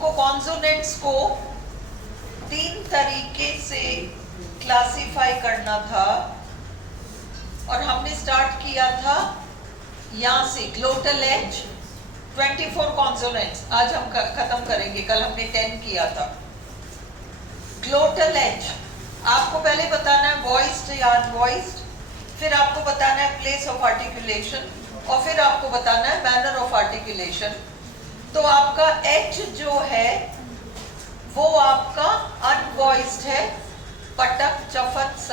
तुमको कॉन्सोनेंट्स को 3 तरीके से क्लासिफाई करना था और हमने स्टार्ट किया था यहाँ से ग्लोटल एज 24 कॉन्सोनेंट्स आज हम खत्म करेंगे, कल हमने 10 किया था। ग्लोटल एज आपको पहले बताना है वॉइस्ड या अनवॉइस्ड, फिर आपको बताना है प्लेस ऑफ आर्टिकुलेशन और फिर आपको बताना है मैनर ऑफ आर्टिकुलेशन। तो आपका एच जो है वो आपका अनवॉइस्ड है, पटक चफत श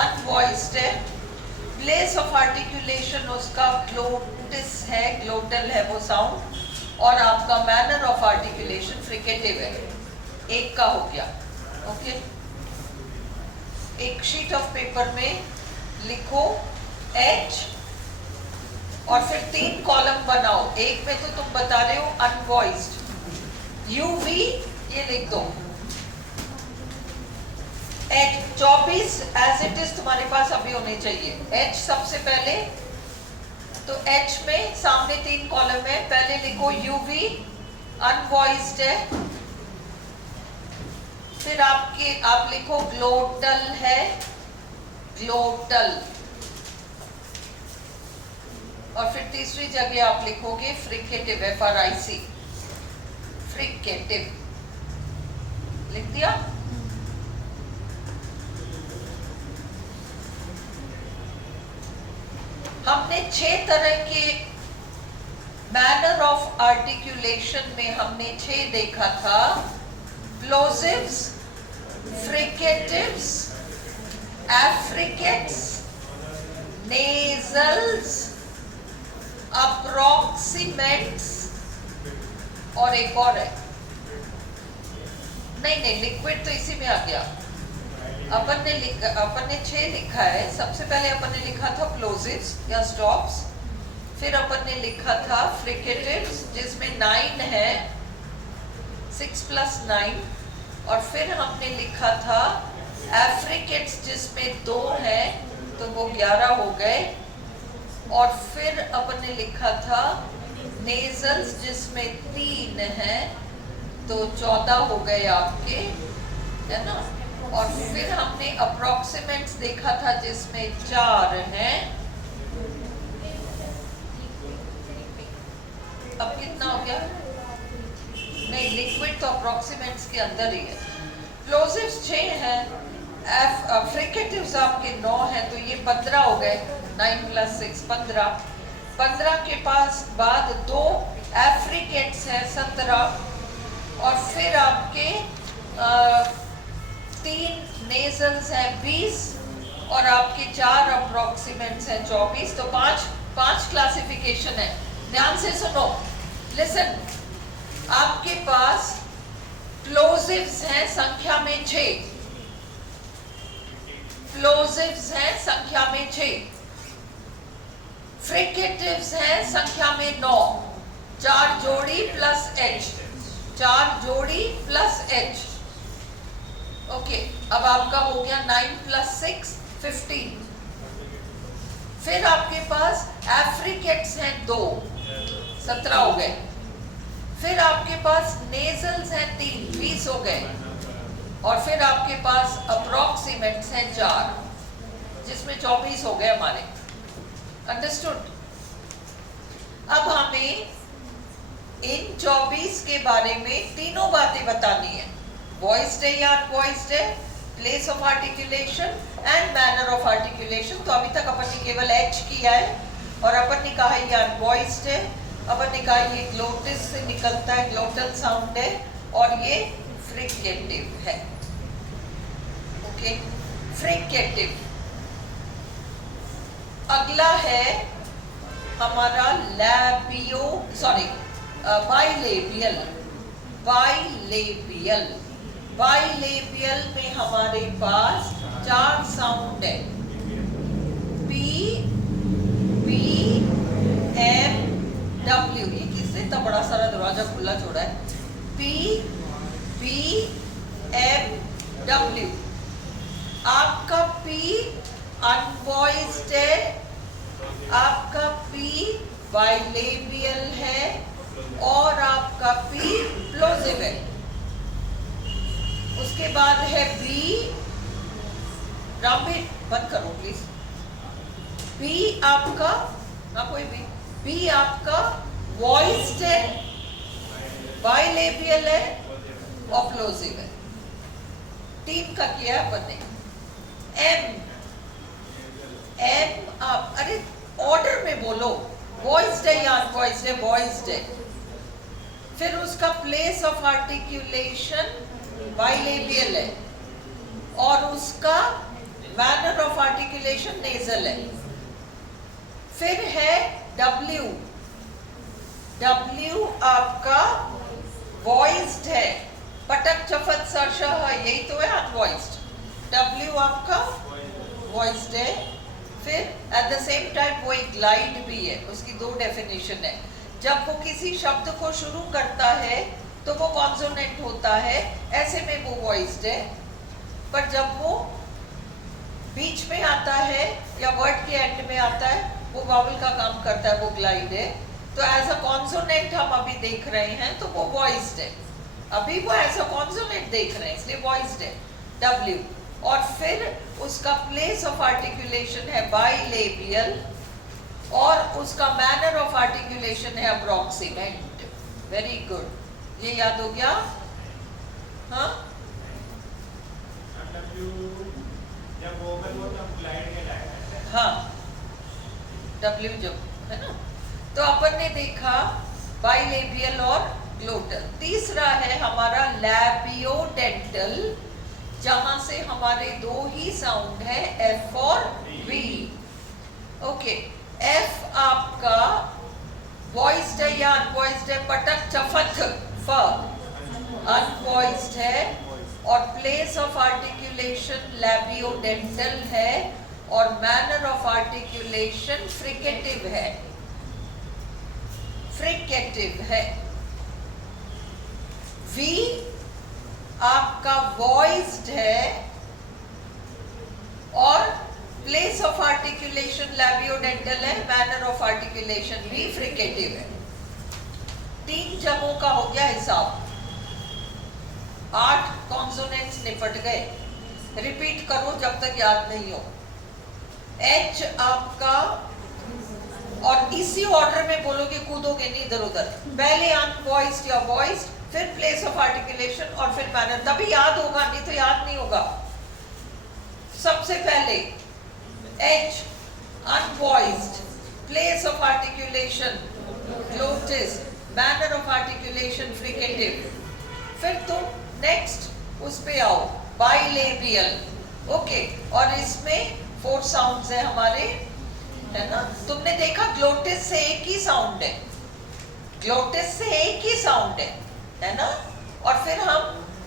अनवॉइस्ड है। प्लेस ऑफ आर्टिकुलेशन उसका ग्लोटिस है, ग्लोटल है वो साउंड, और आपका मैनर ऑफ आर्टिकुलेशन फ्रिकेटिव है। एक का हो गया। ओके, एक शीट ऑफ पेपर में लिखो एच और फिर 3 कॉलम बनाओ। एक में तो तुम बता रहे हो अनवॉइस्ड, यूवी ये लिख दो। एच 24 एज इट इज तुम्हारे पास अभी होने चाहिए। एच सबसे पहले, तो एच में सामने 3 कॉलम है, पहले लिखो यूवी अनवॉइस्ड है, फिर आप लिखो ग्लोटल है, ग्लोटल, और फिर तीसरी जगह आप लिखोगे फ्रिकेटिव, FRIC, फ्रिकेटिव। लिख दिया? हमने 6 तरह के मैनर ऑफ आर्टिकुलेशन में हमने 6 देखा था। प्लोजिव्स, फ्रिकेटिव्स, एफ्रिकेट्स, नेजल्स, अप्रॉक्सीमेंट्स और एक और है, नहीं लिक्विड तो इसी में आ गया। अपन ने 6 लिखा है। सबसे पहले अपन ने लिखा था प्लोजिव्स या स्टॉप्स, फिर अपन ने लिखा था फ्रिकेटिव्स जिसमें 9 है, 6 + 9, और फिर हमने लिखा था एफ्रिकेट्स जिसमें 2 है तो वो 11 हो गए, और फिर अपन ने लिखा था नेजल्स जिसमें 3 है तो 14 हो गए आपके, है ना। और फिर हमने अप्रॉक्सीमेंट्स देखा था जिसमें 4 हैं। अब कितना हो गया? नहीं, लिक्विड तो अप्रॉक्सीमेंट्स के अंदर ही है। प्लोजिव्स 6 हैं, फ्रिकेटिव्स आपके 9 हैं तो ये 15 हो गए। 9 + 6 15। 15 के पास बाद 2 एफ्रिकेट्स हैं 17, और फिर आपके 3 नेजल्स हैं 20, और आपके 4 अप्रॉक्सीमेंट्स हैं 24। तो 5 क्लासिफिकेशन है। ध्यान से सुनो, लिसन। आपके पास प्लोजिव्स हैं संख्या में 6, प्लोजिव्स हैं संख्या में 6, फ्रिकेटिव्स हैं संख्या में 9, 4 जोड़ी प्लस H, 4 जोड़ी प्लस H। ओके, अब आपका हो गया 9 + 6 15। फिर आपके पास एफ्रिकेट्स हैं 2, 17 हो गए। फिर आपके पास नेजल्स हैं 3, 20 हो गए, और फिर आपके पास अप्रॉक्सीमेंट्स हैं 4 जिसमें 24 हो गए हमारे। अंडरस्टूड? अब हमें इन 24 के बारे में तीनों बातें बतानी है। वॉइस्ड है या अनवॉइस्ड है, place of articulation and manner of articulation. तो अभी तक अपन ने केवल एच किया है, और अपन ने कहा ये अनवॉइस्ड है, अपन ने कहा ये ग्लोटिस से निकलता है, ग्लोटल साउंड है, और ये फ्रिकेटिव है। Okay, fricative. अगला है हमारा बाइलेबियल। बाइलेबियल में हमारे पास 4 साउंड है, P, B, M, W। ये किसने इतना बड़ा सारा दरवाजा खुला छोड़ा है? P, B, M, W। आपका P अनवॉइस्ड है, आपका P बाइलेबियल है, और आपका P उसके बाद है बी, रामवीर बंद करो प्लीज। बी आपका ना कोई भी, बी आपका वॉइस्ड है, बाइलेबियल है और प्लोजिव है। 3 का किया है अपन ने। एम आप अरे ऑर्डर में बोलो, वॉइस्ड है या अनवॉइस्ड है? वॉइस्ड है। फिर उसका प्लेस ऑफ आर्टिकुलेशन बाइलेबियल है और उसका मैनर ऑफ आर्टिकुलेशन नेजल है। फिर है डब्ल्यू, डब्ल्यू आपका वॉइस्ड है, पटक चफत सर्श यही तो है अनवॉइस्ड। डब्ल्यू आपका वॉइस्ड है। फिर एट द सेम टाइम वो एक ग्लाइड भी है, उसकी 2 डेफिनेशन है। जब वो किसी शब्द को शुरू करता है तो वो कॉन्सोनेंट होता है, ऐसे में वो वॉइस्ड है। पर जब वो बीच में आता है या वर्ड के एंड में आता है वो वावल का काम करता है, वो ग्लाइड है। तो एज अ कॉन्सोनेंट हम अभी देख रहे हैं तो वो वॉइस्ड है। अभी वो एज अ कॉन्सोनेंट देख रहे हैं इसलिए वॉइस्ड है डब्ल्यू। और फिर उसका प्लेस ऑफ आर्टिकुलेशन है बाइलेबियल और उसका मैनर ऑफ आर्टिकुलेशन है अप्रॉक्सीमेंट। वेरी गुड, ये याद हो गया? हाँ, हाँ डब्ल्यू जब है ना। तो अपन ने देखा बाइलेबियल और ग्लोटल। तीसरा है हमारा लैबियोडेंटल, जहां से हमारे 2 ही साउंड है, एफ और वी। ओके, एफ आपका वॉइस्ड है या अनवॉइस्ड है? पटक चफत फ अनवॉइस्ड है और प्लेस ऑफ आर्टिकुलेशन लैबियोडेंटल है और मैनर ऑफ आर्टिकुलेशन फ्रिकेटिव है, फ्रिकेटिव है। वी आपका वॉइस्ड है और प्लेस ऑफ आर्टिकुलेशन लैबियोडेंटल है, मैनर ऑफ आर्टिकुलेशन भी फ्रिकेटिव है। 3 जगहों का हो गया हिसाब, 8 कॉन्सोनेंट्स निपट गए। रिपीट करो जब तक याद नहीं हो। एच आपका, और इसी ऑर्डर में बोलोगे, कूदोगे नहीं इधर उधर। पहले अनवॉइस्ड या वॉइस्ड, फिर प्लेस ऑफ आर्टिकुलेशन और फिर मैनर, तभी याद होगा, नहीं तो याद नहीं होगा। सबसे पहले H अनवॉइस्ड, place of articulation glottis, manner of articulation fricative. फिर तुम नेक्स्ट उस पे आओ, बाइलेबियल। ओके, और इसमें 4 साउंड्स है हमारे, है ना। तुमने देखा ग्लोटिस से एक ही साउंड है, ग्लोटिस से एक ही साउंड है ना। और फिर हम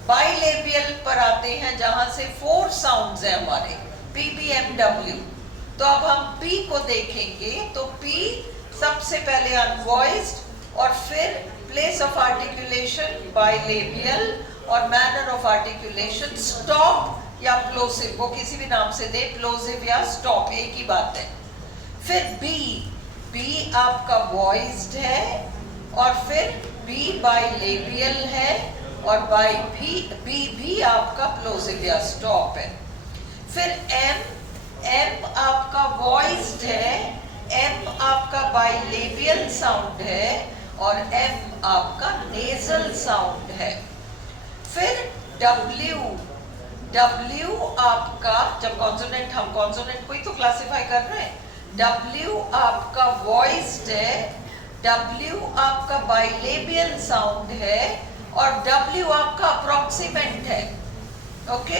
बाइलेबियल पर आते हैं जहां से 4 साउंड्स है हमारे, पी बी एम डब्ल्यू। तो अब हम पी को देखेंगे तो पी सबसे पहले अनवॉइस्ड और फिर प्लेस ऑफ आर्टिकुलेशन बाइलेबियल और मैनर ऑफ आर्टिकुलेशन स्टॉप या प्लोसिव, वो किसी भी नाम से दे, प्लोसिव या स्टॉप एक ही बात है। फिर बी, बी आपका वॉइस्ड है और फिर बी बाइलेबियल है और बाई बी भी आपका प्लोसिव या स्टॉप है। फिर एम, एम आपका वॉइस्ड है, एम आपका बाइलेबियल साउंड है और एम आपका नेजल साउंड है। फिर डब्ल्यू, डब्ल्यू आपका, जब कॉन्सोनेंट, हम कॉन्सोनेंट को ही तो क्लासिफाई कर रहे हैं, डब्ल्यू आपका वॉइस्ड है, डब्ल्यू आपका बाइलेबियल साउंड है और डब्ल्यू आपका अप्रॉक्सीमेंट है। ओके,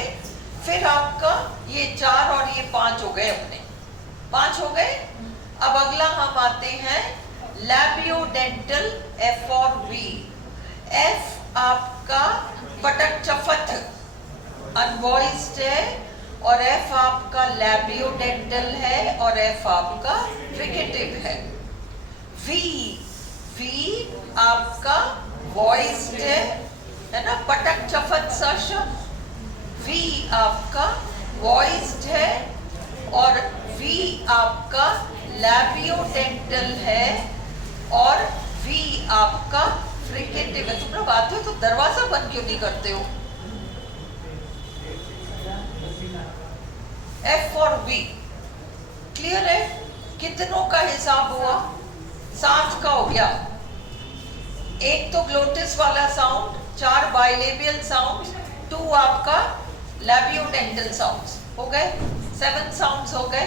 फिर आपका ये 4 और ये 5 हो गए, अपने 5 हो गए। अब अगला हम आते हैं लैबियोडेंटल, एफ और वी। एफ आपका पटक चफत अनवॉइस्ड है और एफ आपका लैबियोडेंटल है और एफ आपका फ्रिकेटिव है। वी, वी आपका वॉइस्ड है ना, पटक चफत सा शब्द। वी आपका वॉइस्ड है और वी आपका लैबियोडेंटल है और वी आपका फ्रिकेटिव है। तुम लोग आते हो तो दरवाजा बंद क्यों नहीं करते हो? F और V। क्लियर है? कितनों का हिसाब हुआ? 7 का हो गया। एक तो ग्लोटिस वाला साउंड, 4 बाइलेबियल साउंड, 2 आपका लैबियोडेंटल साउंड्स हो गए, 7 साउंड्स हो गए।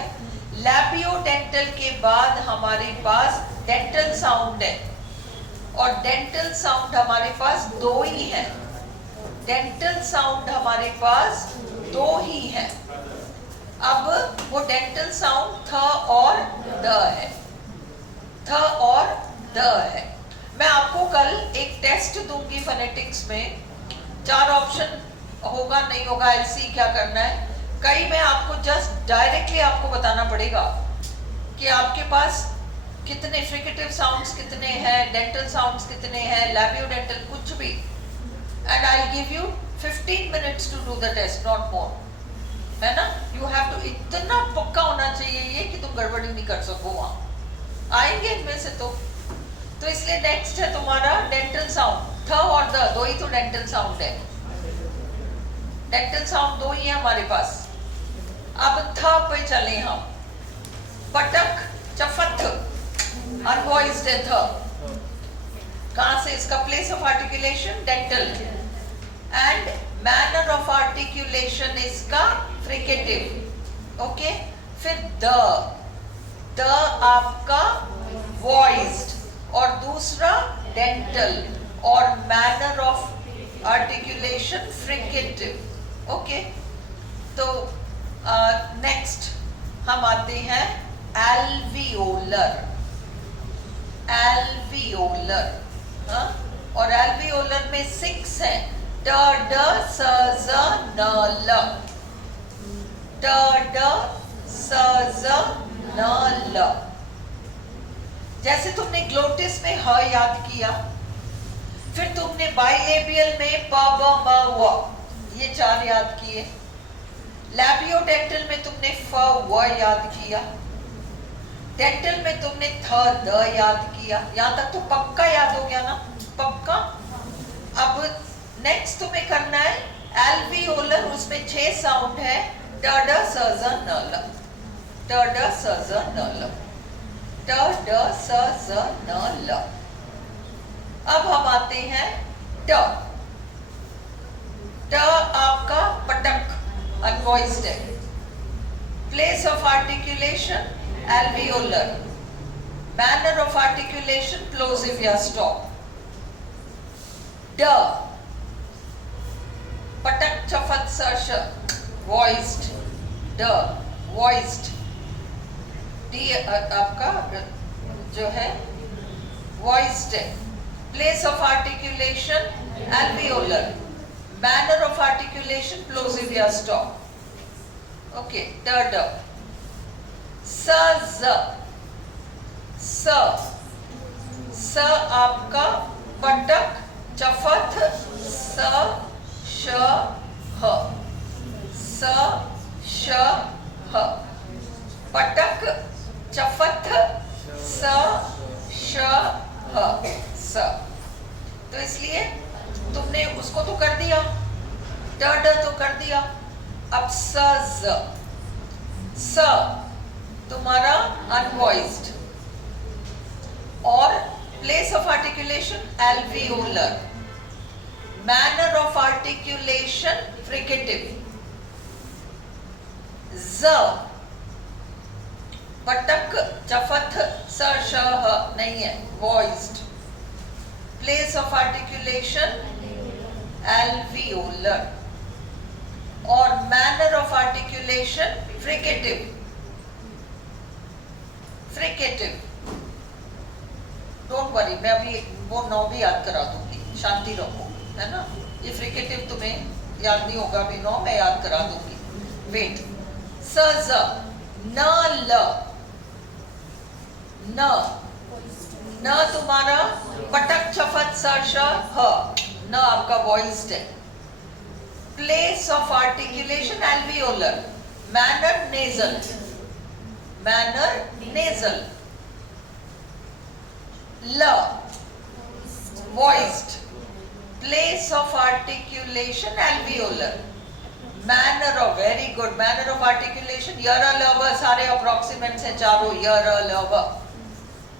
लैबियोडेंटल के बाद हमारे पास डेंटल साउंड है, और डेंटल साउंड हमारे पास 2 ही है। डेंटल साउंड हमारे पास 2 ही है। अब वो डेंटल साउंड थ और द है, थ और द है। मैं आपको कल एक टेस्ट दूंगी फोनेटिक्स में, 4 ऑप्शन होगा नहीं होगा, ऐसी क्या करना है। कई में आपको जस्ट डायरेक्टली आपको बताना पड़ेगा कि आपके पास कितने फ्रिकेटिव साउंड्स कितने हैं, डेंटल साउंड्स कितने हैं, लैबियोडेंटल कुछ भी। And I will give you 15 minutes to do the test, not more, है ना। यू हैव टू, इतना पक्का होना चाहिए ये कि तुम गड़बड़ी नहीं कर सको। वहां आएंगे इनमें से तो इसलिए नेक्स्ट है तुम्हारा डेंटल साउंड। थ और द 2 ही तो डेंटल साउंड है। डेंटल साउंड 2 ही है हमारे पास। अब थ पे चले हम। पटक चफथ अनवॉइस्ड है थ। कहां से? इसका place of articulation dental, and manner of articulation इसका फ्रिकेटिव। ओके, फिर द आपका वॉइस्ड, और दूसरा डेंटल, और manner of articulation fricative. Okay, तो नेक्स्ट हम आते हैं एल्वियोलर। एल्वियोलर, और एल्वियोलर में 6 है। ट ड स ज न ल, ट ड स ज न ल। जैसे तुमने ग्लोटिस में ह याद किया, फिर तुमने बाइलेबियल में प ब म व, ये 4 याद किए। लैबियोडेंटल में तुमने फ व याद किया। डेंटल में तुमने थ द याद किया। यहां तक तो पक्का याद हो गया ना? पक्का। अब नेक्स्ट तुम्हें करना है एल्वियोलर, उसमें 6 साउंड है। ट ड स ज न ल, ट ड स ज न ल, ट ड स ज न ल। अब हम आते हैं ट। ट आपका पटक अनवॉइस्ड है। Place of articulation alveolar, manner of articulation plosive या stop। ड पटक चफत सर्श voiced, ड voiced। डी आपका जो है voiced है। Place of articulation alveolar, manner of articulation plosive या stop। ओके, ड स ज, स आपका पटक चफथ स श ह, स श ह। पटक चफथ स श ह, स। तो इसलिए तुमने उसको तो कर दिया, ड ड तो कर दिया। अब स ज, स तुम्हारा अनवॉइस्ड, और place of articulation alveolar, manner of articulation fricative. ज पटक चफथ स श ह नहीं है, voiced. Place of articulation alveolar, और manner of articulation fricative. Fricative, don't worry, मैं अभी वो 9 भी याद करा दूंगी, शांति रखो, है ना। ये फ्रिकेटिव तुम्हें याद नहीं होगा, अभी 9 मैं याद करा दूंगी। वेट, स ज न ल, न तुम्हारा पटक चफत स श ह, न आपका वॉइस्ड है। Place of articulation alveolar, manner nasal, manner nasal. ल voiced, place of articulation alveolar, manner of, very good, manner of articulation, यर लवर, सारे अप्रोक्सीमेंट्स हैं चारों, यर लवर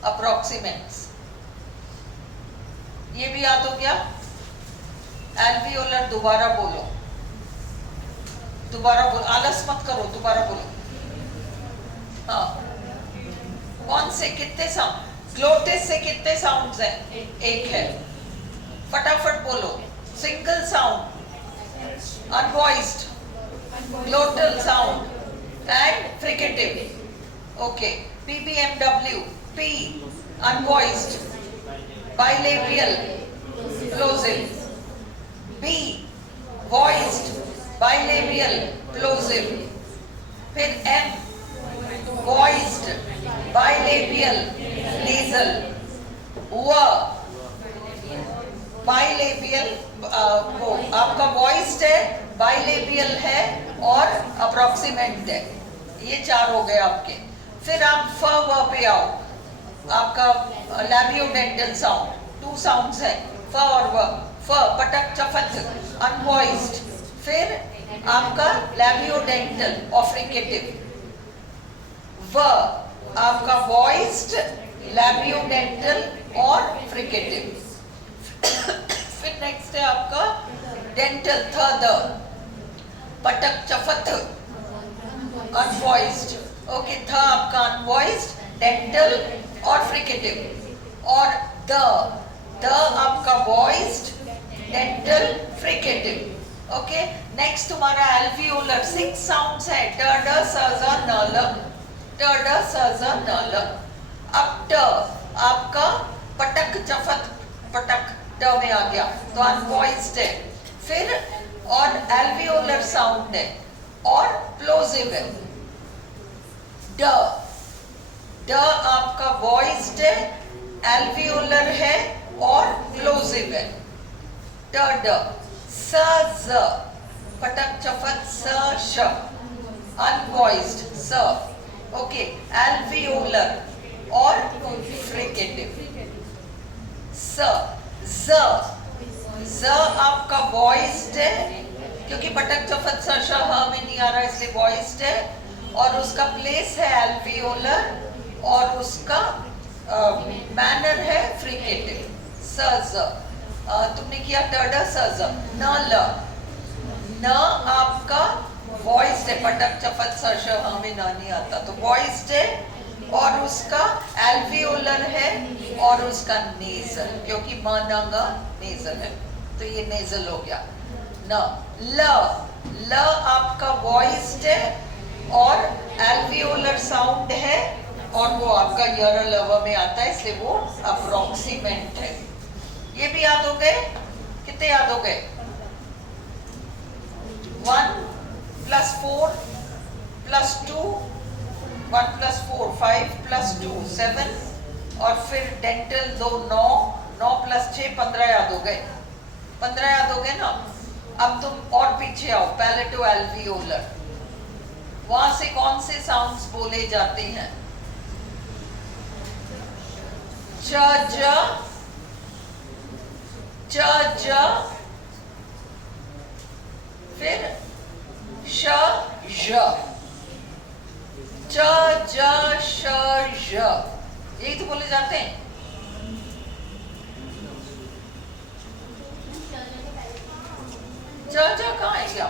अप्रोक्सीमेंट्स। ये भी याद हो गया। एल्वियोलर दोबारा बोलो, दोबारा बोलो, आलस मत करो, दोबारा बोलो। हाँ, कौन से, कितने साउंड? ग्लोटिस से कितने साउंड्स हैं? एक है। फटाफट बोलो। Single sound, अनवॉइस्ड, glottal sound and fricative. Okay, PBMW, P अनवॉइस्ड, bilabial, plosive, B voiced, bilabial, plosive, फिर M voiced, bilabial, nasal, W bilabial, वो आपका voiced है, bilabial है और approximant है। ये चार हो गए आपके। फिर आप फ व पे आओ, आपका लैबियोडेंटल साउंड, 2 साउंड्स है, फ और व। फ पटक चफत अनवॉइस्ड, फिर आपका लैबियोडेंटल और फ्रिकेटिव। व आपका वॉइस्ड, लैबियोडेंटल और फ्रिकेटिव। फिर नेक्स्ट है आपका डेंटल, थ द, पटक चफत अनवॉइस्ड। ओके, थ आपका अनवॉइस्ड, डेंटल और फ्रिकेटिव, और द आपका voiced, dental, fricative. Okay, next तुम्हारा एल्वियोलर, 6 साउंड्स है, ट ड स ज न ल, ट ड स ज न ल। अब ट आपका पटक चफत, पटक ट में आ गया तो अनवॉइस्ड है। फिर और एल्वियोलर साउंड है और प्लोजिव है। ड आपका वॉइस्ड है, एल्वियोलर है और प्लोजिव है। ट ड। स ज पटक चफत स श, अनवॉइस्ड स। ओके, एल्वियोलर और फ्रिकेटिव। स ज आपका वॉइस्ड है, क्योंकि पटक चफत स श ह में नहीं आ रहा इसलिए वॉइस्ड है, और उसका प्लेस है एल्वियोलर और उसका मैनर है फ्रिकेटिव। स ज तुमने किया ट ड स ज। न ल, न आपका वॉइस्ड है, पटक चफत स श ह में न नहीं आता तो वॉइस्ड है, और उसका एल्वियोलर है और उसका नेजल, क्योंकि म न ग नेजल है तो ये नेजल हो गया। न ल आपका वॉइस्ड है और एल्वियोलर साउंड है, और वो आपका यर लवर में आता है इसलिए वो अप्रोक्सीमेंट है। ये भी याद हो गए? कितने याद हो गए? 1 + 4 + 2, 1 + 4 5 + 2 7, और फिर डेंटल 2 9, 9 + 6 15 याद हो गए? 15 याद हो गए ना? अब तुम और पीछे आओ, पैलेटो एल्वियोलर, वहां से कौन से साउंड्स बोले जाते हैं? च ज, फिर श ज, च ज श ज, यही तो बोले जाते हैं। च ज कहाँ है क्या?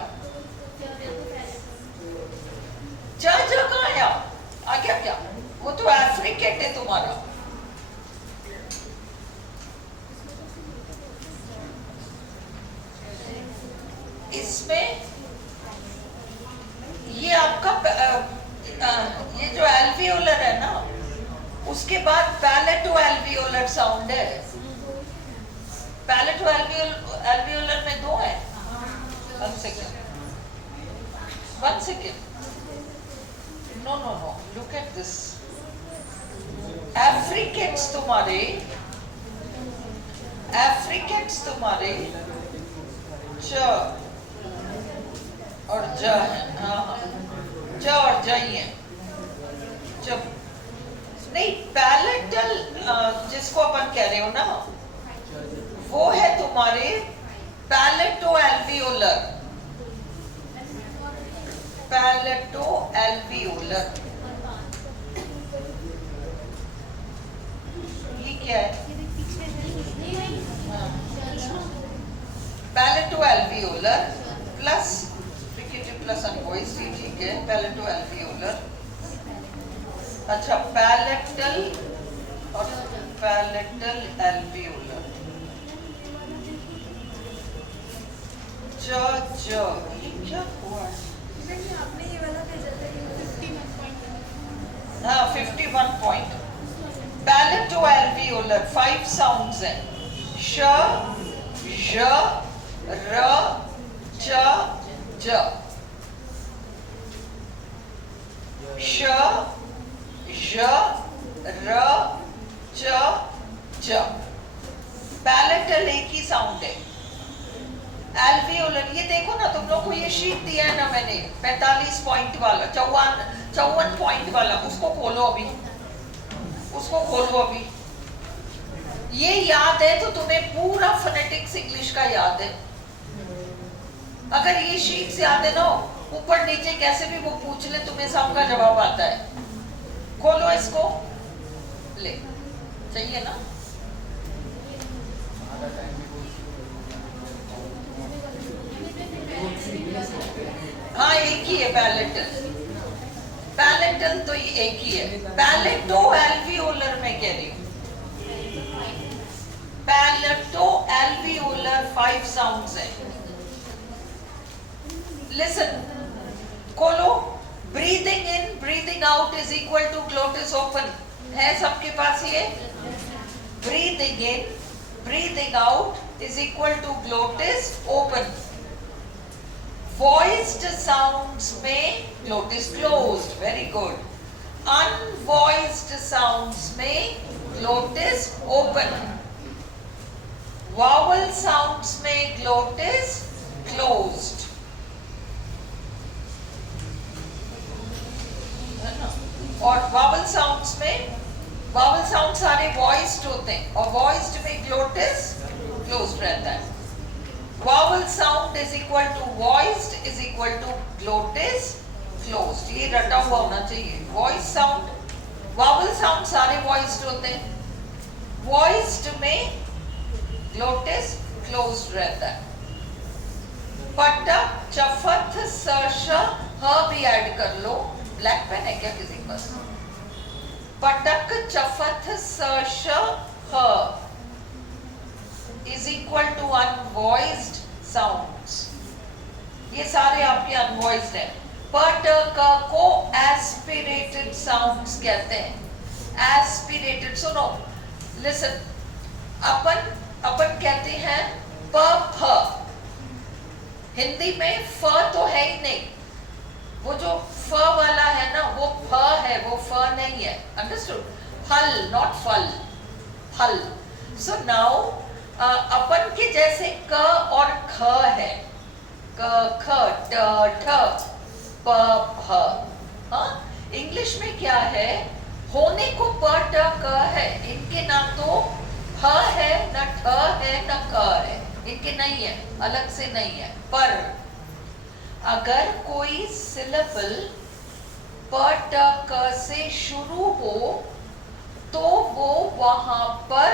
च ज कहाँ है? आ गया क्या? वो तो एफ्रिकेट है तुम्हारा। इसमें ये आपका ये जो एल्वियोलर है ना, उसके बाद पैलेटो एल्वियोलर साउंड है। पैलेटो एल्वियोलर में 2 है। 1 second, no, look at this. Affricates तुम्हारे च और ज है। हाँ, च और ज ही है। जब नहीं, पैलेटल जिसको अपन कह रहे हो ना, वो है तुम्हारे पैलेटो एल्वियोलर। पैलेटो एल्वियोलर, ये क्या है? Palato alveolar plus fricative plus unvoiced, ठीक है। पैलेटो एल्वियोलर, अच्छा पैलेटल और पैलेटल एल्वियोलर, ये क्या हुआ है? आपने ये वाला भेजा था 51 पॉइंट। हाँ 51 पॉइंट। पैलेटो एल्वियोलर 5 साउंड्स हैं, श, ज, र, च, ज। श, ज, र, च, ज। पैलेटल एक ही साउंड है। एल्वियोलर, ये देखो ना, तुम लोग को ये शीट दिया है ना मैंने, 45 पॉइंट वाला, 54 पॉइंट वाला, उसको खोलो अभी, उसको खोलो अभी। ये याद है तो तुम्हें पूरा फोनेटिक्स इंग्लिश का याद है। अगर ये शीट्स याद है ना, ऊपर नीचे कैसे भी वो पूछ ले, तुम्हें सबका जवाब आता है। खोलो इसको, ले, चाहिए ना? हाँ एक ही है पैलेटल, पैलेटल तो ये एक ही है। पैलेटो एल्वियोलर में कह रही हूँ, पैलेटो एल्वियोलर 5 साउंड्स है। लिसन, खोलो। Breathing in breathing out is equal to glottis open, है सबके पास ये? Breathing in breathing out is equal to glottis open. Voiced sounds में glottis closed, very good. Unvoiced sounds में glottis open. Vowel sounds में glottis closed. और vowel sounds में, vowel sounds सारे voiced होते हैं और voiced में glottis closed रहता है। Vowel sound is equal to voiced is equal to glottis closed, ये रटा हुआ होना चाहिए। Voice sound, vowel sound सारे voiced होते हैं, voiced में glottis closed रहता है। पटक, चफत, सर्श, ह भी ऐड कर लो। ब्लैक पेन है क्या किसी के पास? पटक, चफत, सर्श, ह is equal to unvoiced sounds, ये सारे आपके unvoiced हैं। पट, क को aspirated sounds कहते हैं। aspirated, सुनो, listen, अपन कहते हैं प, फ। हिंदी में फ तो है ही नहीं, वो जो फ वाला है ना वो फ है, वो फ नहीं है। अंडरस्टूड? फल, नॉट फल, फल। सो नाउ अपन के जैसे क और ख है, क, ख, ट, ठ, प, फ। हाँ, इंग्लिश में क्या है? होने को प, ट, क है, इनके ना तो फ है, न ठ है, न क है, इनके नहीं है, अलग से नहीं है। पर अगर कोई सिलेबल प, ट, क से शुरू हो तो वो वहां पर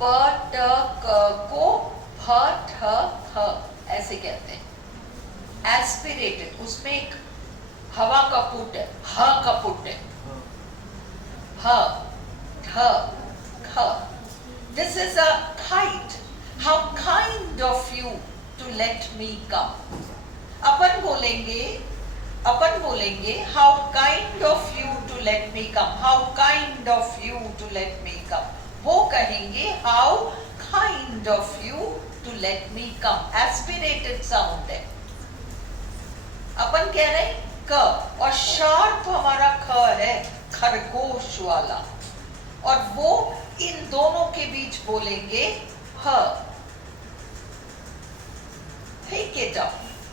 प, ट, क को फ, ठ, ख ऐसे कहते हैं। एस्पिरेटेड, उसमें एक हवा का पुट है, ह का पुट है, ह, ठ, ख। This is a kite, how kind of you to let me come. अपन बोलेंगे how kind of you to let me come, how kind of you to let me come. वो कहेंगे how kind of you to let me come. Aspirated sound है। अपन कह रहे हैं क और शार्प हमारा ख है, खरगोश वाला, और वो इन दोनों के बीच बोलेंगे ह। ठीक है, जब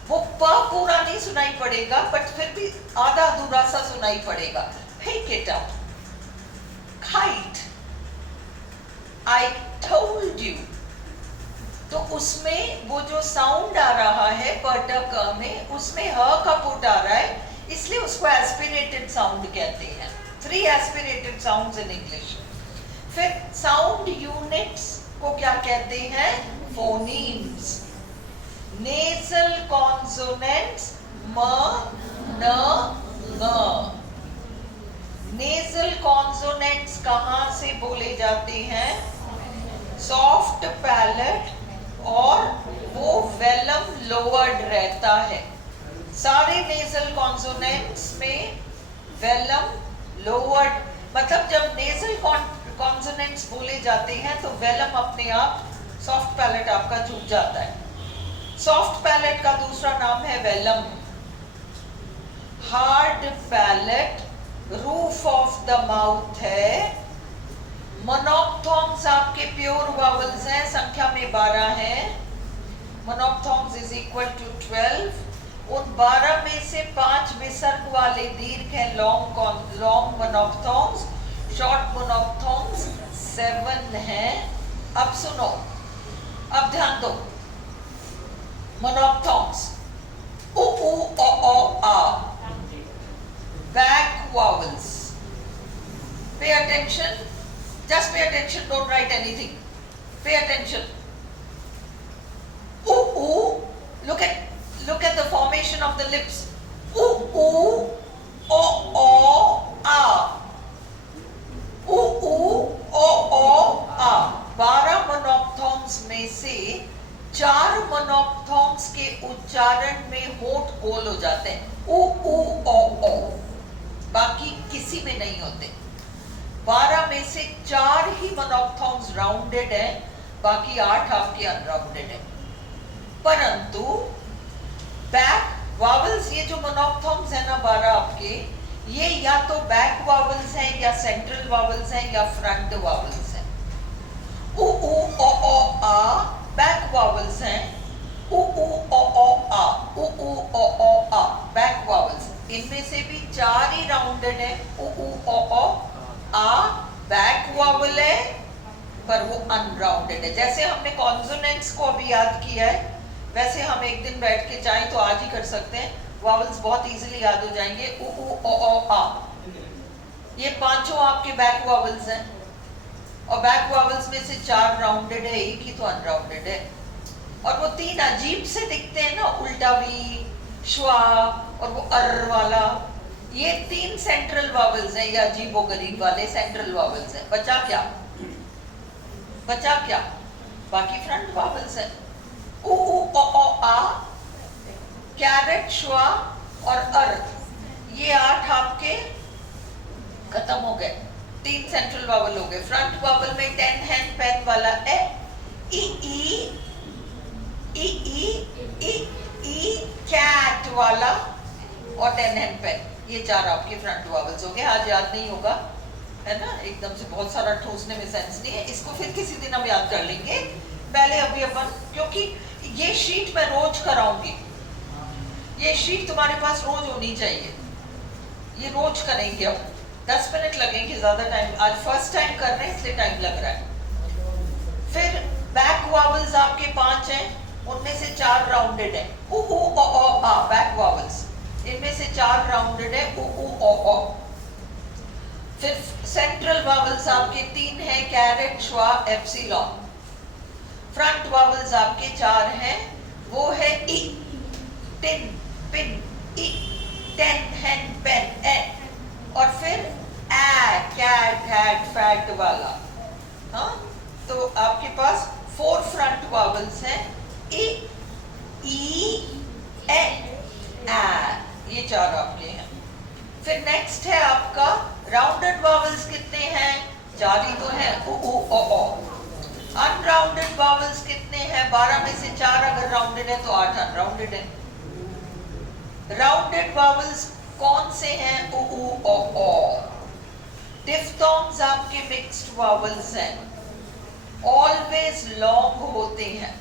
वो प पूरा नहीं सुनाई पड़ेगा बट फिर भी आधा अधूरा सा सुनाई पड़ेगा। ठीक है, जब kite, I told you, तो उसमें वो जो साउंड आ रहा है प ट क में, उसमें ह का पुट आ रहा है, इसलिए उसको एस्पिरेटेड साउंड कहते हैं। 3 एस्पिरेटेड साउंड्स इन इंग्लिश। फिर साउंड यूनिट्स को क्या कहते हैं? फोनीम्स। नेजल कॉन्सोनेंट्स म न ङ। नेजल कॉन्सोनेंट्स कहाँ से बोले जाते हैं? सॉफ्ट पैलेट, और वो वेलम लोअर्ड रहता है। सारे नेजल कॉन्सोनेंट्स में वेलम लोअर्ड, मतलब जब नेजल कॉन्सोनेंट्स बोले जाते हैं तो वेलम अपने आप, सॉफ्ट पैलेट आपका झुक जाता है। सॉफ्ट पैलेट का दूसरा नाम है velum. Hard palate roof of the mouth है। मोनोप्थोन्ग्स आपके प्योर वावल्स हैं, संख्या में 12 हैं। मोनोप्थोन्ग्स इज इक्वल टू 12। उन 12 में से 5 विसर्ग वाले दीर्घ हैं, लॉन्ग मोनोप्थोन्ग्स। शॉर्ट मोनोप्थोन्ग्स 7 हैं। अब सुनो, अब ध्यान दो। मोनोप्थोन्ग्स उ ओ आ, back vowels. Pay attention. Just pay attention. Don't write anything. Pay attention. Oo. Look at the formation of the lips. Oo. O a. Oo. O a. 12 मोनोप्थोन्ग्स में से 4 मोनोप्थोन्ग्स के उच्चारण में होंठ गोल हो जाते हैं, उ ओ। बाकी किसी में नहीं होते। 12 में से 4 ही मोनोप्थोन्ग्स राउंडेड है, बाकी 8 आपके अनराउंडेड है। परंतु बैक वावल्स, ये जो मोनोप्थोन्ग्स है ना 12 आपके, ये या तो बैक वावल्स हैं, या सेंट्रल वावल्स हैं, या फ्रंट वावल्स हैं। उ ओ आ बैक वावल्स हैं। उ ओ आ, उ ओ आ बैक वावल्स। इनमें से भी 4 ही राउंडेड है। ओ आ बैक वावल है, पर वो अनराउंडेड है। जैसे हमने कॉन्सोनेंट्स को अभी याद किया है, वैसे हम एक दिन बैठ के चाहें तो आज ही कर सकते हैं। वावल्स बहुत इजीली याद हो जाएंगे। ओ आ, ये 5 आपके बैक वावल्स हैं, और बैक वावल्स में से 4 राउंडेड है, एक ही तो अनराउंडेड है। और वो 3 अजीब से दिखते हैं ना, उल्टा वी, श्वा और वो अर वाला, ये 3 सेंट्रल वावल्स हैं, या अजीबोगरीब वाले सेंट्रल वावल्स हैं। बचा क्या? बाकी फ्रंट वावल्स हैं। ओ आ, कैरेट, श्वा और अर, ये 8 आपके खत्म हो गए। 3 सेंट्रल वावल हो गए। फ्रंट वावल में 10 हैंड पेन वाला ए, ई कैट वाला, और 10 हैंड पेन, ये 4 आपके फ्रंट वावल्स हो गए। आज याद नहीं होगा, है ना, एकदम से बहुत सारा ठूसने में सेंस नहीं है। इसको फिर किसी दिन हम याद कर लेंगे। पहले अभी अपन, क्योंकि ये शीट मैं रोज कराऊंगी, ये शीट तुम्हारे पास रोज होनी चाहिए, ये रोज करेंगे। अब 10 मिनट लगेंगे, ज्यादा टाइम, आज फर्स्ट टाइम कर रहे हैं इसलिए टाइम लग रहा है। फिर बैक वावल्स आपके 5 हैं, उनमें से 4 राउंडेड है। ओ आ बैक वावल्स, इनमें से 4 राउंडेड है। ओ। फिर सेंट्रल वावल्स आपके 3 हैं, carat, schwa, epsilon. Front vowels आपके 4 हैं, वो है ई, टिन, पिन, ई, 10 हैंड पेन, ए, और फिर ए, कैट, हैट, फैट वाला। हाँ, तो आपके पास 4 फ्रंट वावल्स हैं, ई, ए, ये 4 आपके हैं। फिर नेक्स्ट है आपका राउंडेड वावल्स। कितने हैं? 4 ही तो हैं, ओ। अनराउंडेड वावल्स कितने हैं? 12 में से 4 अगर राउंडेड है तो 8 अनराउंडेड है। राउंडेड वावल्स कौन से हैं? ओ। डिफ्थोंग्स आपके मिक्स्ड वावल्स हैं, ऑलवेज लॉन्ग होते हैं।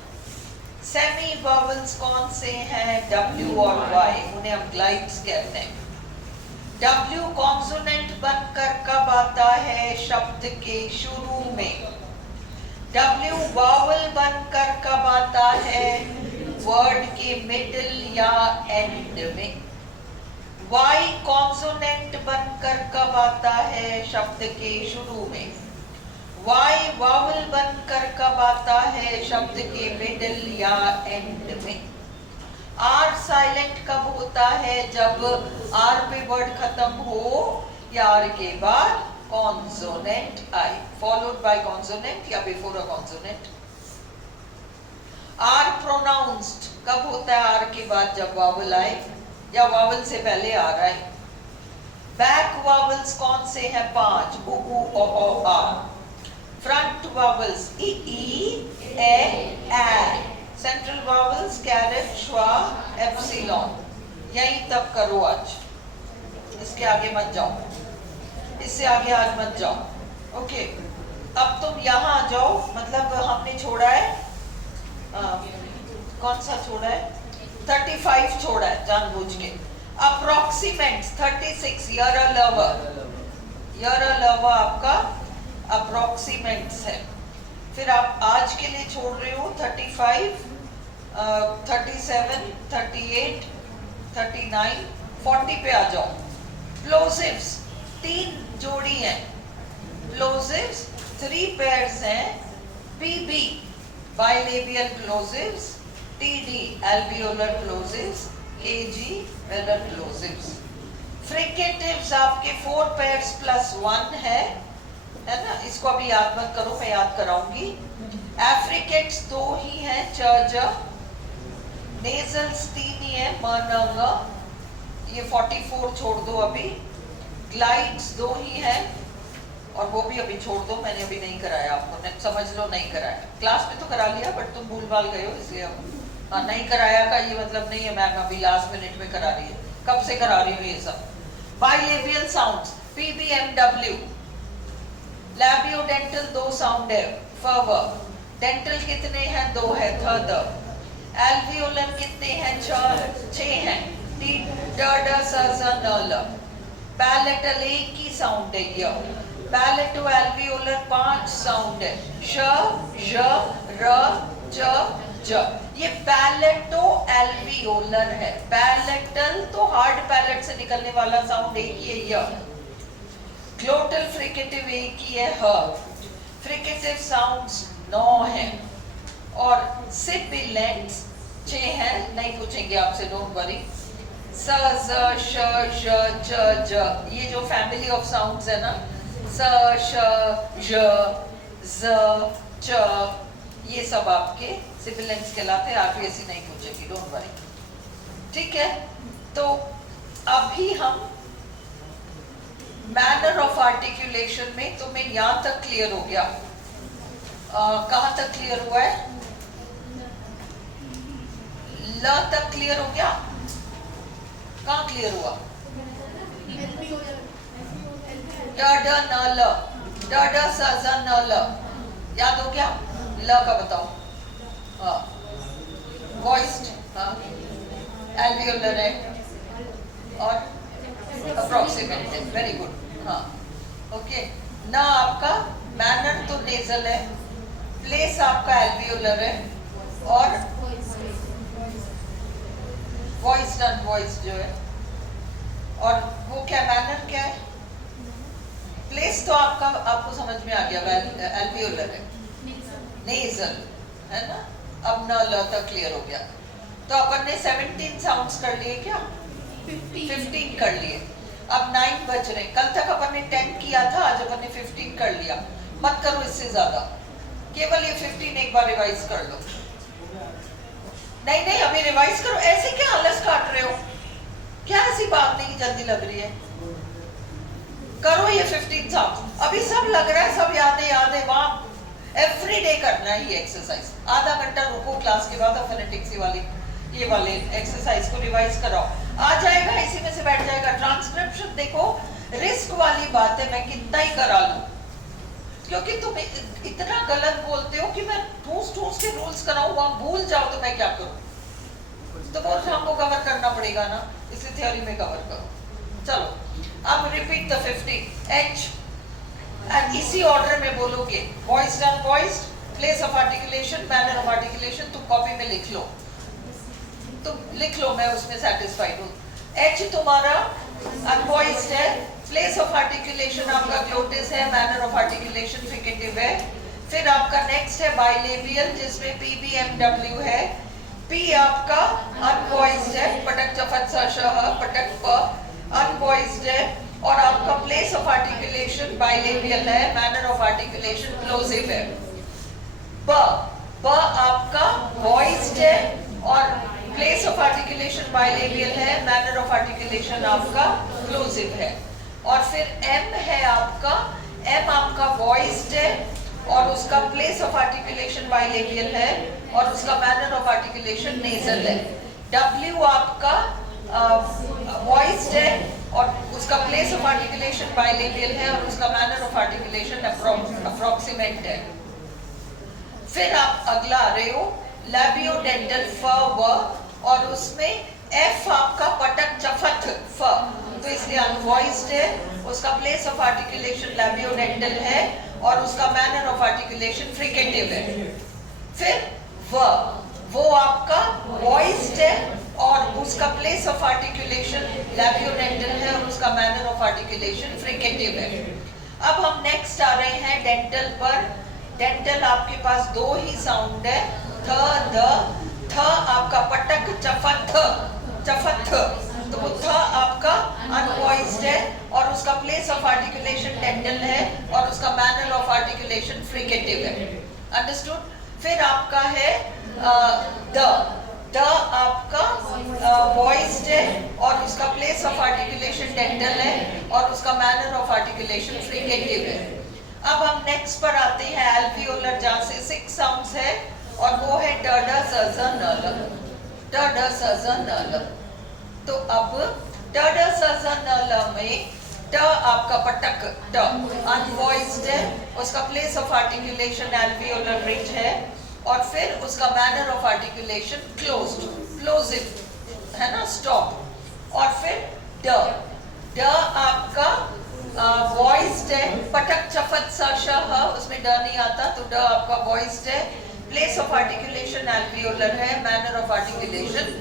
सेमी वावल्स कौन से हैं? W और Y, उन्हें हम ग्लाइड्स कहते हैं। W कॉन्सोनेंट बनकर कब आता है? शब्द के शुरू में। W वावल बनकर कब आता है? वर्ड के मिडिल या एंड में। Y कॉन्सोनेंट बनकर कब आता है? शब्द के शुरू में। Y वावल बनकर कब आता है? शब्द के मिडिल या एंड में। R साइलेंट कब होता है? जब R पे वर्ड खत्म हो या R के बाद कॉन्सोनेंट आए, फॉलोड बाय कॉन्सोनेंट या before a consonant. R pronounced कब होता है? R के बाद जब वावल आए या वावल से पहले आ रहा है। बैक वावल्स कौन से हैं? 5, उ ओ आ। फ्रंट वावल्स ई ए। Central vowels caret schwa epsilon. यहीं तक करो आज, इसके आगे मत जाओ, इससे आगे आज मत जाओ। ओके, अब तुम यहाँ आ जाओ, मतलब हमने छोड़ा है कौन सा छोड़ा है? 35 छोड़ा है जानबूझ के। अप्रोक्सीमेंट्स 36 यर लवर आपका अप्रोक्सीमेंट्स है। फिर आप आज के लिए छोड़ रहे हो 35, 37, 38, 39, 40 पे आ जाओ। प्लोसिव्स 3 जोड़ी हैं, प्लोसिव्स 3 पेयर्स हैं। PB bilabial plosives, TD alveolar plosives, KG velar plosives. Fricatives आपके 4 पेयर्स प्लस 1 है ना? इसको अभी याद मत करो, मैं याद कराऊंगी। एफ्रिकेट्स 2 ही हैं, च। नेजल्स 3 ही है, म न ग। ये 44 छोड़ दो अभी। ग्लाइड्स 2 ही हैं और वो भी अभी छोड़ दो, मैंने अभी नहीं कराया आपको, समझ लो नहीं कराया। क्लास में तो करा लिया बट तुम भूल भाल गए हो, इसलिए अब नहीं कराया का ये मतलब नहीं है मैम अभी लास्ट मिनट में करा रही है, कब से करा रही हूँ ये सब। Bilabial sounds PBMW। लैबियोडेंटल 2 साउंड है, फ। डेंटल कितने हैं? 2 है, थ द। एल्वियोलर कितने हैं? 6 हैं, टी ड ड स ज न ल। पैलेटल एक ही साउंड है, य। पैलेटो एल्वियोलर 5 साउंड है, श, ž, र, च, ज। ये पैलेटो एल्वियोलर है। पैलेटल तो हार्ड पैलेट से निकलने वाला साउंड एक ही है, य। ग्लोटल फ्रिकेटिव एक ही है, ह। फ्रिकेटिव साउंड्स 9 हैं और सिबिलेंट्स 6 हैं, नहीं पूछेंगे आपसे, डोंट वरी। स, ज, श, ज, ज, ज। ये जो फैमिली ऑफ साउंड्स है ना, स, श, ज, ज, च, ये सब आपके सिबिलेंट्स कहलाते हैं। RPSC नहीं पूछेगी, डोंट वरी, ठीक है। तो अभी हम मैनर ऑफ आर्टिकुलेशन में तुम्हें यहां तक क्लियर हो गया। कहां तक क्लियर हुआ है? ल तक क्लियर हो गया। कहां क्लियर हुआ? ड ड न ल, ड ड स ज न ल, याद हो गया? ल का बताओ। वॉइस्ड एल्वियोलर है और अप्रोक्सीमेट है, वेरी गुड। हाँ, ओके। ना आपका मैनर तो नेजल है, प्लेस आपका एल्वियोलर है और वॉइस्ड अनवॉइस्ड जो है। और वो क्या मैनर क्या है? प्लेस तो आपका आपको समझ में आ गया, एल्वियोलर है, नेजल है ना। अब न ल तक क्लियर हो गया। तो अपन ने 17 साउंड्स कर लिए क्या? 15 कर लिए। अब 9 बच रहे। कल तक अपन ने 10 किया था, आज अपन ने 15 कर लिया। मत करो इससे ज्यादा, केवल ये 15 एक बार रिवाइज कर लो। नहीं नहीं, अभी रिवाइज करो, ऐसे क्या आलस काट रहे हो? क्या ऐसी बात नहीं जल्दी लग रही है? करो ये 15 साउंड्स। अभी सब लग रहा है, सब याद है वहां एवरी डे करना है ये एक्सरसाइज। आधा घंटा रुको क्लास के बाद, फोनेटिक्स वाली ये वाले एक्सरसाइज को रिवाइज कराओ, आ जाएगा, इसी में से बैठ जाएगा। ट्रांसक्रिप्शन देखो, रिस्क वाली बात है, मैं कितना ही करा लूं, क्योंकि तुम इतना गलत बोलते हो कि मैं ठूस के रूल्स कराऊं, वहां भूल जाओ तो मैं क्या करूं? तो वो हमको कवर करना पड़ेगा ना, इसलिए थ्योरी में कवर करो। चलो अब रिपीट द 15 H एंड इसी ऑर्डर में बोलोगे, voiced अनवॉइस्ड, place of articulation, manner of articulation तुम कॉपी में लिख लो, तुम लिख लो, मैं उसमें सेटिस्फाइड हूँ। एच तुम्हारा अनवॉइस्ड है, प्लेस ऑफ आर्टिकुलेशन आपका ग्लोटिस है, मैनर ऑफ आर्टिकुलेशन फ्रिकेटिव है। फिर आपका नेक्स्ट है बाइलेबियल जिसमें PBMW है। P आपका अनवॉइस्ड है, पटक चफत स पटक प अनवॉइस्ड है। और आपका प्लेस ऑफ आर्टिकुलेशन बाइलेबियल है, मैनर ऑफ आर्टिकुलेशन क्लोजिव है। ब आपका वॉइस्ड है और प्लेस ऑफ आर्टिकुलेशन बाइलेबियल है, मैनर ऑफ आर्टिकुलेशन आपका क्लोजिव है। और फिर M है आपका, M आपका वॉइस्ड है और उसका प्लेस ऑफ आर्टिकुलेशन बाइलेबियल है और उसका मैनर ऑफ आर्टिकुलेशन नेजल है। W आपका वॉइस्ड है और उसका प्लेस ऑफ आर्टिकुलेशन बाइलेबियल है और उसका मैनर ऑफ आर्टिकुलेशन अप्रोक्सीमेट है। फिर आप अगला आ रहे हो लैबियोडेंटल फ व और उसमें F आपका पटक चफत फ, तो इसलिए अनवॉइस्ड है, उसका प्लेस ऑफ आर्टिकुलेशन लैबियोडेंटल है और उसका मैनर ऑफ आर्टिकुलेशन फ्रिकेटिव है। फिर वो आपका वॉइस्ड है और उसका प्लेस ऑफ आर्टिकुलेशन लैबियोडेंटल है और उसका मैनर ऑफ आर्टिकुलेशन फ्रिकेटिव है। अब हम नेक्स्ट आ रहे हैं डेंटल पर। डेंटल आपके पास दो ही साउंड है, थ ध। थ आपका पटक चफत चफत, तो वो थ आपका अनवॉइस्ड है और उसका प्लेस ऑफ आर्टिकुलेशन डेंटल है और उसका मैनर ऑफ आर्टिकुलेशन फ्रिकेटिव है। अंडरस्टूड? फिर आपका है द आपका वॉइस्ड है और उसका प्लेस ऑफ आर्टिकुलेशन डेंटल है और उसका मैनर ऑफ आर्टिकुलेशन फ्रिकेटिव है। अब हम नेक्स्ट पर आते हैं एल्वियोलर, जहां से 6 साउंड्स है और वो है ड ड स ज न ल, ड ड स ज न ल। तो अब ड ड स ज न ल में ट आपका पटक ट अनवॉइस्ड है, उसका place of articulation alveolar ridge है और फिर उसका मैनर ऑफ आर्टिकुलेशन क्लोज्ड, क्लोजिव है ना, स्टॉप। और फिर ड आपका वॉइस्ड है, पटक चफत सा श ह, उसमें ड नहीं आता, तो ड आपका वॉइस्ड है, प्लेस ऑफ आर्टिकुलेशन एल्वियोलर है, मैनर ऑफ आर्टिकुलेशन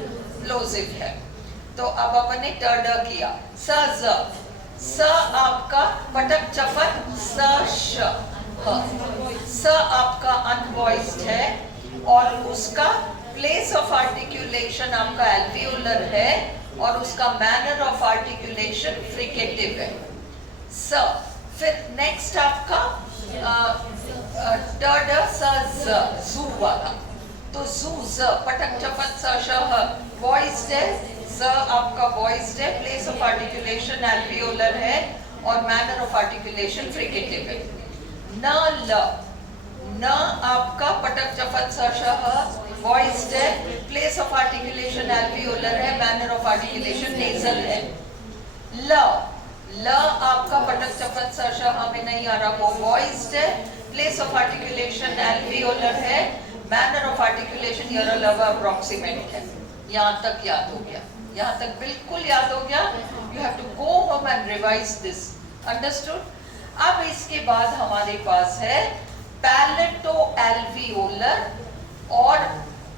क्लोजिव है। तो अब अपन ने ट ड किया। स ज, स आपका पटक चफत स श ह, स आपका अनवॉइस्ड है और उसका प्लेस ऑफ आर्टिकुलेशन आपका एल्वियोलर है और उसका मैनर ऑफ आर्टिकुलेशन फ्रिकेटिव है। स। फिर नेक्स्ट आपका ड ड स ज, जू वाला, तो जू ज पटक चफत स श ह वॉइस्ड है, ज आपका वॉइस्ड है, प्लेस ऑफ आर्टिकुलेशन एल्वियोलर है और मैनर ऑफ आर्टिकुलेशन फ्रिकेटिव है। न ल, न आपका पटक चफत स श ह वॉइस्ड है, प्लेस ऑफ आर्टिकुलेशन एल्वियोलर है, मैनर ऑफ आर्टिकुलेशन नेजल है। ल आपका पटक चफत स श ह में नहीं आ रहा, वो वॉइस्ड है, प्लेस ऑफ आर्टिकुलेशन एल्वियोलर है, manner of articulation year approximate है। यहाँ तक याद हो गया? यहाँ तक बिल्कुल याद हो गया? You have to go home and revise this. Understood? अब इसके बाद हमारे पास है पैलेटो एल्वियोलर और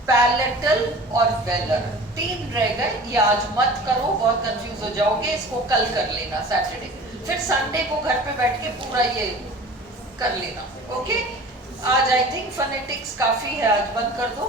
पैलेटल और वेलर। 3 रह गए, ये आज मत करो, बहुत कंफ्यूज हो जाओगे, इसको कल कर लेना सैटरडे, फिर संडे को घर पे बैठ के पूरा ये कर लेना। ओके? आज आई थिंक फोनेटिक्स काफी है, आज बंद कर दो।